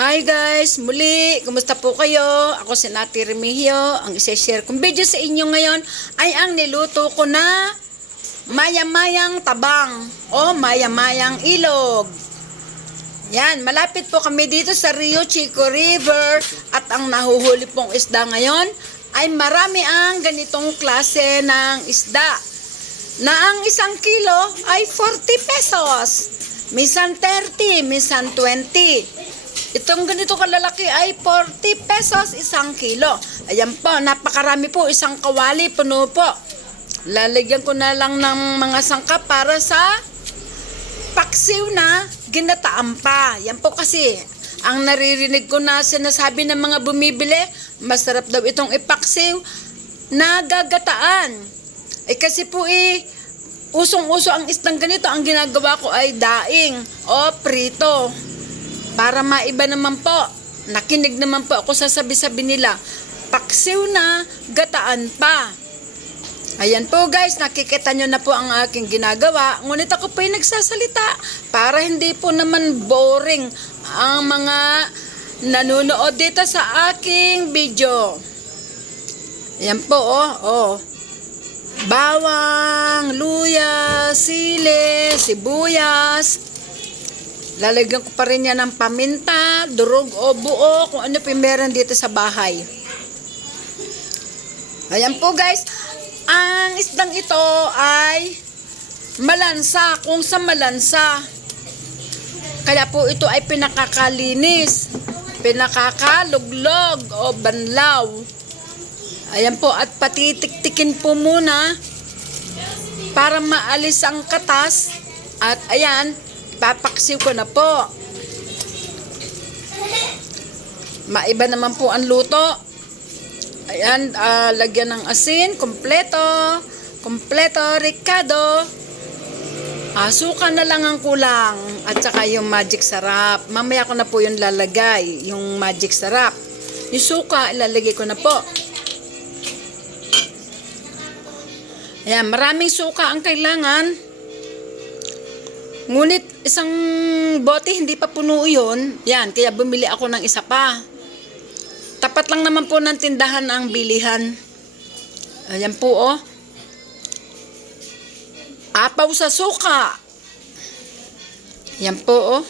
Hi guys! Muli, kumusta po kayo? Ako si Nati Remigio. Ang isa-share kong video sa inyo ngayon ay ang niluto ko na maya-mayang tabang o maya-mayang ilog. Yan, malapit po kami dito sa Rio Chico River at ang nahuhuli pong isda ngayon ay marami ang ganitong klase ng isda na ang isang kilo ay 40 pesos. Minsan 30, minsan 20. Itong ganito kalalaki ay 40 pesos isang kilo. Ayan po, napakarami po, isang kawali, puno po. Lalagyan ko na lang ng mga sangkap para sa paksiw na ginataan pa. Yan po kasi, ang naririnig ko na sinasabi ng mga bumibili, masarap daw itong ipaksiw na gagataan. Eh kasi po eh, usong-uso ang isdang ganito, ang ginagawa ko ay daing o prito. Para maiba naman po, nakinig naman po ako sa sabi-sabi nila, paksiw na gataan pa. Ayan po guys, nakikita nyo na po ang aking ginagawa. Ngunit ako po yung nagsasalita para hindi po naman boring ang mga nanonood dito sa aking video. Ayan po, oh, oh. Bawang, luya, sili, sibuyas. Lalagyan ko pa rin yan ng paminta, durog o buo, kung ano pa meron dito sa bahay. Ayan po guys, ang isdang ito ay malansa, kung sa malansa. Kaya po ito ay pinakakalinis, pinakakaluglog o banlaw. Ayan po, at patitiktikin po muna para maalis ang katas. At ayan, papaksiw ko na po. Maiba naman po ang luto. Ayan, ah, lagyan ng asin, kompleto, kompleto, ricado. Asuka na lang ang kulang at saka yung magic sarap. Mamaya ko na po yung lalagay, yung magic sarap. Yung suka, ilalagay ko na po. Ayan, maraming suka ang kailangan. Ngunit isang bote hindi pa puno yun. Yan, kaya bumili ako ng isa pa. Tapat lang naman po ng tindahan ang bilihan. Ayan po oh. Apaw sa suka. Yan po oh.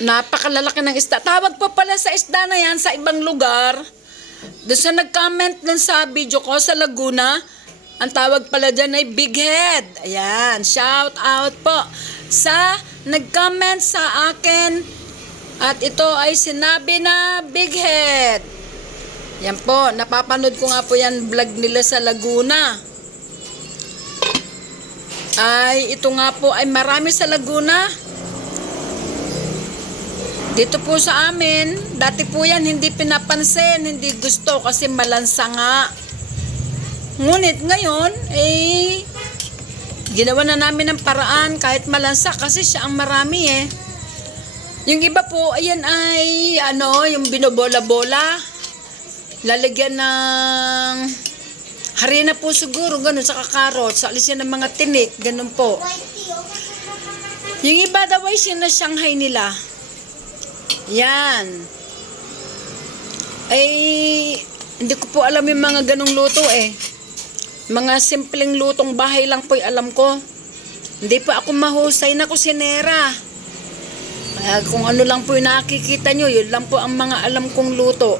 Napakalalaki ng isda. Tawag po pala sa isda na yan sa ibang lugar. Doon sa nag-comment dun sa video ko sa Laguna, ang tawag pala dyan ay Big Head. Ayan, shout out po sa nag-comment sa akin at ito ay sinabi na Big Head. Yan po, napapanood ko nga po yan vlog nila sa Laguna. Ay, ito nga po ay marami sa Laguna. Dito po sa amin, dati po yan hindi pinapansin, hindi gusto kasi malansa nga. Ngunit ngayon, eh, ginawa na namin ng paraan kahit malansa kasi siya ang marami eh. Yung iba po, ayan ay, ano, yung binobola-bola. Lalagyan ng harina po siguro, ganun, sa kakarot, sa alisin ng mga tinik, ganun po. Yung iba daw ay sinashanghai nila. Yan. Ay, hindi ko po alam yung mga ganong luto eh. Mga simpleng lutong bahay lang po yung alam ko. Hindi po ako mahusay na kusinera. Kaya kung ano lang po yung nakikita nyo, yun lang po ang mga alam kong luto.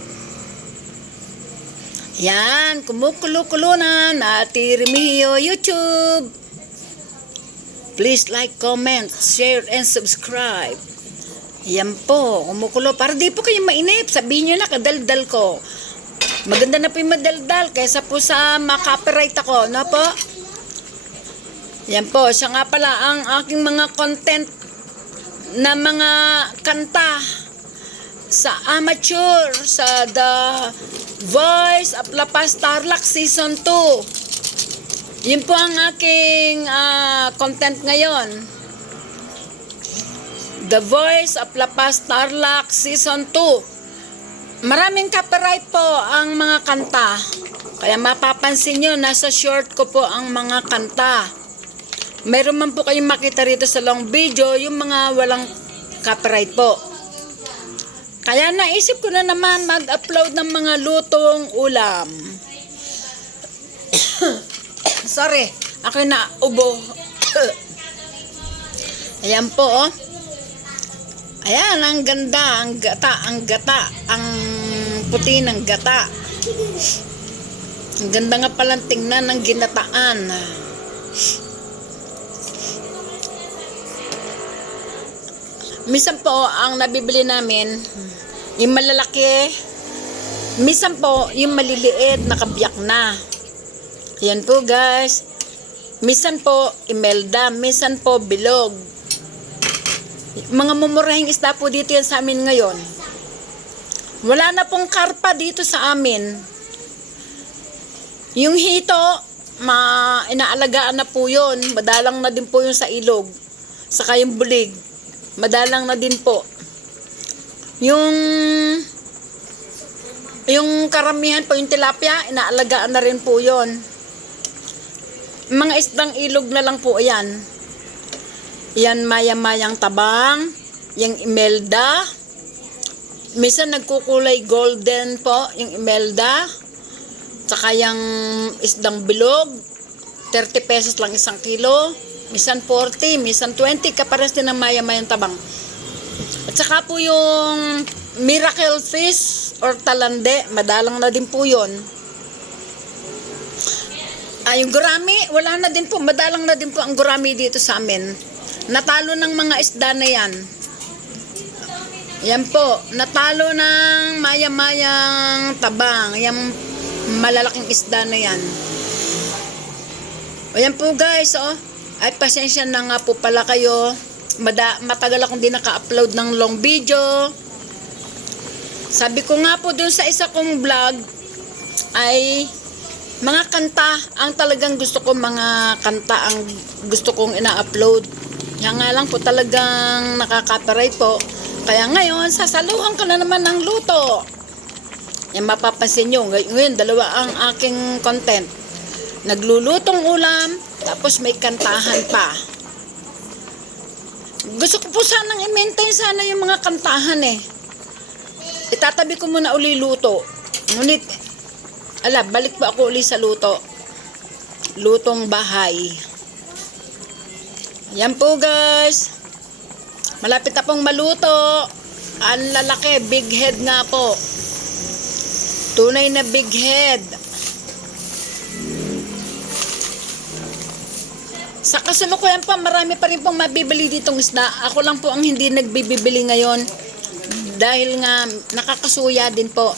Yan, kumukulo-kulo na na Remigio YouTube. Please like, comment, share, and subscribe. Yan po, kumukulo. Para di po kayo mainip, sabihin nyo na, kadaldal ko. Maganda na po yung madaldal kaysa po sa makapiright ako, no po? Yan po, siya nga pala ang aking mga content na mga kanta sa amateur sa The Voice of La Paz Tarlac Season 2. Yun po ang aking ah, content ngayon. The Voice of La Paz Tarlac Season 2. Maraming copyright po ang mga kanta. Kaya mapapansin nyo, nasa short ko po ang mga kanta. Meron man po kayong makita rito sa long video, yung mga walang copyright po. Kaya naisip ko na naman mag-upload ng mga lutong ulam. Sorry, ako na ubo. Ayan po, oh. Ayan, ang ganda, ang gata, ang gata, ang puti ng gata. Ang ganda nga palang tingnan ng ginataan. Minsan po, ang nabibili namin, yung malalaki, minsan po, yung maliliit, nakabiyak na. Yan po guys. Minsan po, imelda. Minsan po, bilog. Mga mumurahing isda po dito yan sa amin ngayon. Wala na pong karpa dito sa amin. Yung hito, ma inaalagaan na po yun. Madalang na din po yun sa ilog. Saka yung bulig. Madalang na din po. Yung yung karamihan po, yung tilapia, inaalagaan na rin po yon. Mga isdang ilog na lang po yan. Yan maya-mayang tabang, yung imelda. Minsan nagkukulay golden po, yung imelda. Tsaka yung isdang bilog, 30 pesos lang isang kilo. Minsan 40, minsan 20, kapares din ng maya-mayang tabang. At saka po yung miracle fish or talande, madalang na din po yun. Ah, yung gurami, wala na din po. Madalang na din po ang gurami dito sa amin. Natalo ng mga isda na yan. Yan po, natalo ng maya-mayang tabang. Yung malalaking isda na yan. Ayan po guys, oh. Ay, pasensya na nga po pala kayo. Mada, matagal akong di naka-upload ng long video. Sabi ko nga po dun sa isa kong vlog, ay mga kanta ang talagang gusto ko mga kanta ang gusto kong ina-upload. Yan nga lang po talagang nakaka-copyright po. Kaya ngayon, sasaluhan ko na naman ng luto. Yan mapapansin nyo, ngay- ngayon dalawa ang aking content. Naglulutong ulam, tapos may kantahan pa. Gusto ko po sanang i-maintain sana yung mga kantahan eh. Itatabi ko muna uli luto. Ngunit, ala, balik po ako uli sa luto. Lutong bahay. Yan po guys. Malapit na pong maluto. Ang lalaki, big head nga po. Tunay na big head. Sa kasalukuyan pa, marami pa rin pong mabibili ditong isda. Ako lang po ang hindi nagbibibili ngayon. Dahil nga, nakakasuya din po.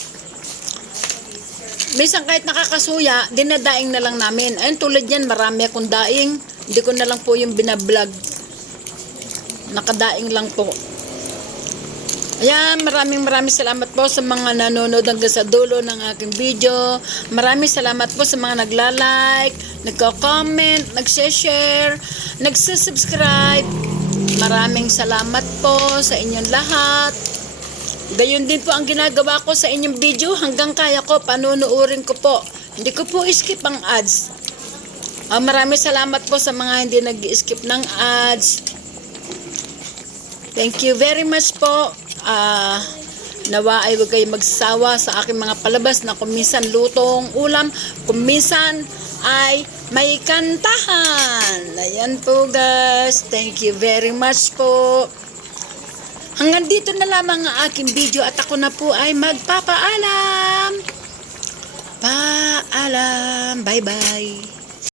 Minsan kahit nakakasuya, dinadaing na lang namin. Ayun, tulad yan, marami akong daing. Hindi ko na lang po yung binablog. Nakadaing lang po. Ayan, maraming maraming salamat po sa mga nanonood hanggang sa dulo ng aking video. Maraming salamat po sa mga nagla-like, nagko-comment, nagse-share, nagsusubscribe. Maraming salamat po sa inyong lahat. Gayon din po ang ginagawa ko sa inyong video hanggang kaya ko, panunuorin ko po. Hindi ko po skip ang ads. Ah, maraming salamat po sa mga hindi nag-skip ng ads. Thank you very much po. Ah, nawa ay huwag kayo magsawa sa aking mga palabas na kuminsan lutong ulam, kuminsan ay may kantahan. Ayan po guys. Thank you very much po. Hanggang dito na lamang ang aking video at ako na po ay magpapaalam. Paalam. Bye-bye.